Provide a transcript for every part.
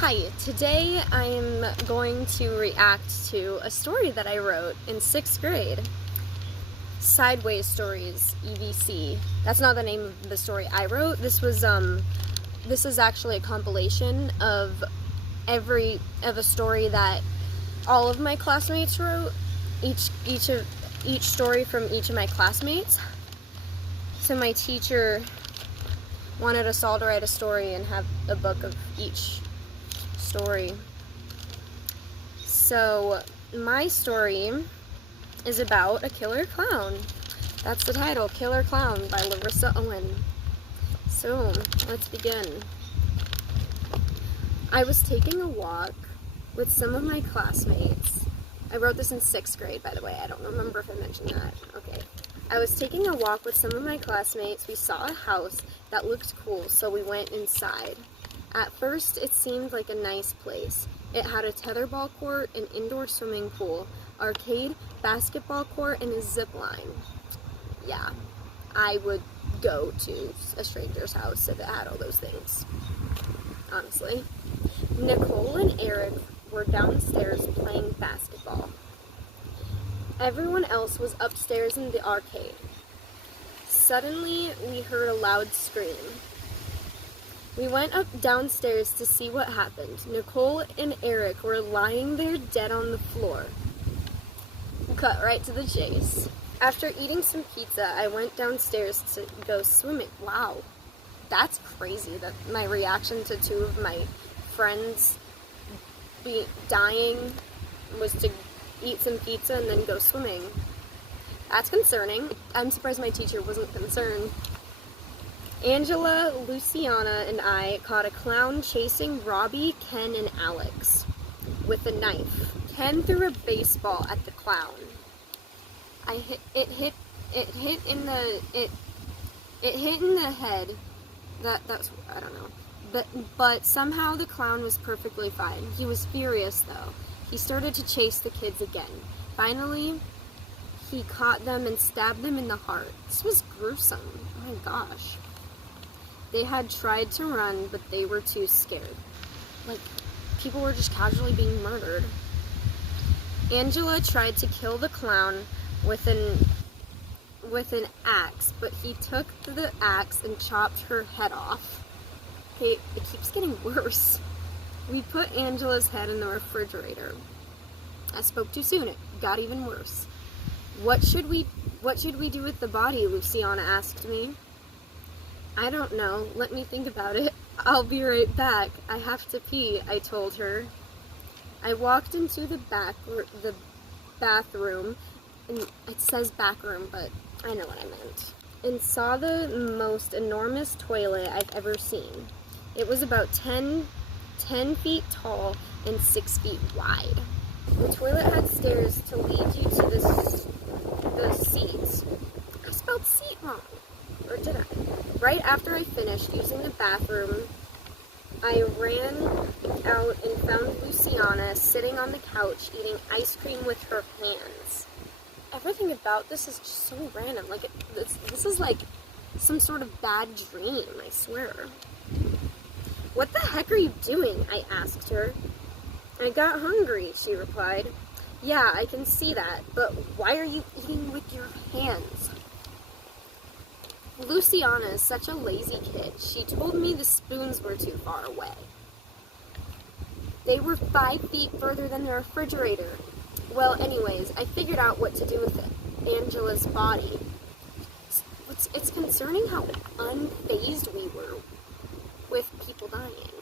Hi, today I'm going to react to a story that I wrote in 6th grade. Sideways Stories, EVC. That's not the name of the story I wrote. This is actually a compilation of a story that all of my classmates wrote. Each story from each of my classmates. So my teacher wanted us all to write a story and have a book of each story. So my story is about a killer clown. That's the title, Killer Clown by Larissa Owen. So let's begin. I was taking a walk with some of my classmates. I wrote this in 6th grade, by the way. I don't remember if I mentioned that. Okay. I was taking a walk with some of my classmates. We saw a house that looked cool, so we went inside. At first, it seemed like a nice place. It had a tetherball court, an indoor swimming pool, arcade, basketball court, and a zip line. Yeah, I would go to a stranger's house if it had all those things, honestly. Nicole and Eric were downstairs playing basketball. Everyone else was upstairs in the arcade. Suddenly, we heard a loud scream. We went downstairs to see what happened. Nicole and Eric were lying there dead on the floor. Cut right to the chase. After eating some pizza, I went downstairs to go swimming. Wow, that's crazy that my reaction to two of my friends dying was to eat some pizza and then go swimming. That's concerning. I'm surprised my teacher wasn't concerned. Angela, Luciana, and I caught a clown chasing Robbie, Ken, and Alex with a knife. Ken threw a baseball at the clown. It hit in the head. That's I don't know. But somehow the clown was perfectly fine. He was furious though. He started to chase the kids again. Finally, he caught them and stabbed them in the heart. This was gruesome. Oh my gosh. They had tried to run, but they were too scared. Like, people were just casually being murdered. Angela tried to kill the clown with an axe, but he took the axe and chopped her head off. Okay, it keeps getting worse. We put Angela's head in the refrigerator. I spoke too soon. It got even worse. What should we do with the body? Luciana asked me. I don't know. Let me think about it. I'll be right back. I have to pee, I told her. I walked into the bathroom, and it says back room, but I know what I meant, and saw the most enormous toilet I've ever seen. It was about 10 feet tall and 6 feet wide. The toilet had stairs to lead you to the seats. I spelled seat wrong. Or did I? Right after I finished using the bathroom, I ran out and found Luciana sitting on the couch eating ice cream with her hands. Everything about this is just so random. Like, this is like some sort of bad dream, I swear. What the heck are you doing? I asked her. I got hungry, she replied. Yeah, I can see that, but why are you eating with your hands? Luciana is such a lazy kid. She told me the spoons were too far away. They were 5 feet further than the refrigerator. Well, anyways, I figured out what to do with Angela's body. It's concerning how unfazed we were with people dying.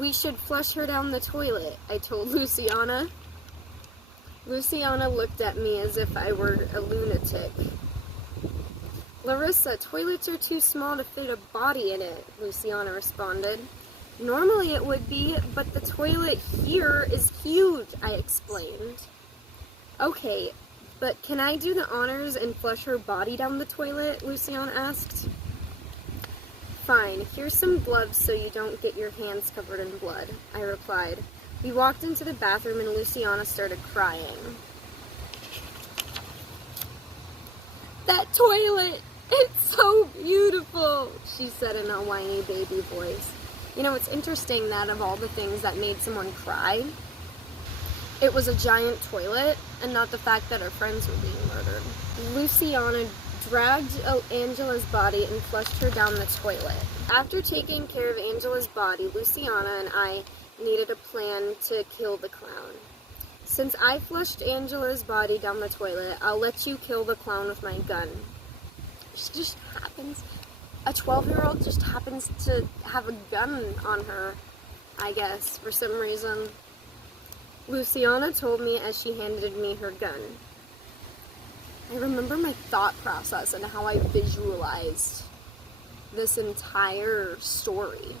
We should flush her down the toilet, I told Luciana. Luciana looked at me as if I were a lunatic. Larissa, toilets are too small to fit a body in it, Luciana responded. Normally it would be, but the toilet here is huge, I explained. Okay, but can I do the honors and flush her body down the toilet? Luciana asked. Fine, here's some gloves so you don't get your hands covered in blood, I replied. We walked into the bathroom and Luciana started crying. That toilet! It's so beautiful, she said in a whiny baby voice. You know, it's interesting that of all the things that made someone cry, it was a giant toilet and not the fact that her friends were being murdered. Luciana dragged Angela's body and flushed her down the toilet. After taking care of Angela's body, Luciana and I needed a plan to kill the clown. Since I flushed Angela's body down the toilet, I'll let you kill the clown with my gun. It just happens. A 12-year-old just happens to have a gun on her, I guess, for some reason. Luciana told me as she handed me her gun. I remember my thought process and how I visualized this entire story.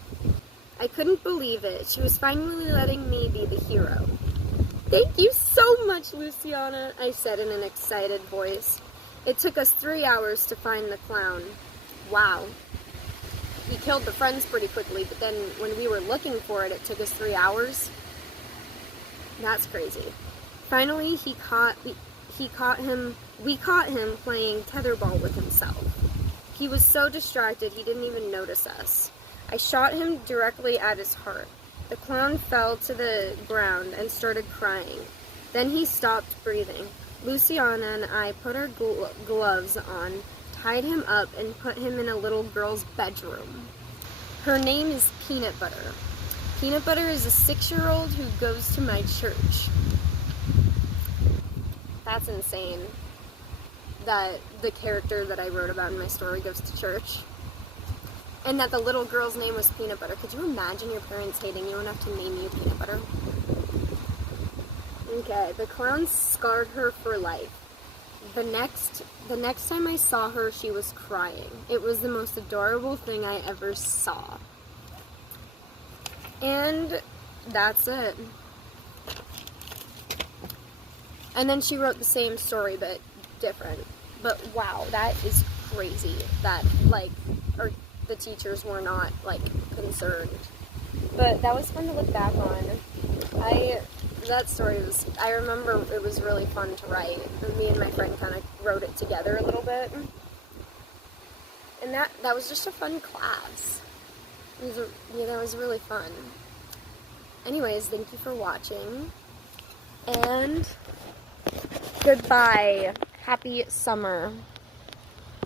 I couldn't believe it. She was finally letting me be the hero. "Thank you so much, Luciana," I said in an excited voice. It took us 3 hours to find the clown. Wow. He killed the friends pretty quickly, but then when we were looking for it, it took us 3 hours. That's crazy. Finally, we caught him playing tetherball with himself. He was so distracted he didn't even notice us. I shot him directly at his heart. The clown fell to the ground and started crying. Then he stopped breathing. Luciana and I put our gloves on, tied him up, and put him in a little girl's bedroom. Her name is Peanut Butter. Peanut Butter is a 6-year-old who goes to my church. That's insane that the character that I wrote about in my story goes to church. And that the little girl's name was Peanut Butter. Could you imagine your parents hating you enough to name you Peanut Butter? Okay, the clown scarred her for life. The next time I saw her, she was crying. It was the most adorable thing I ever saw. And that's it. And then she wrote the same story, but different. But wow, that is crazy that, the teachers were not, concerned. But that was fun to look back on. That story was, I remember it was really fun to write. Me and my friend kind of wrote it together a little bit. And that was just a fun class. That was really fun. Anyways, thank you for watching. And goodbye. Happy summer.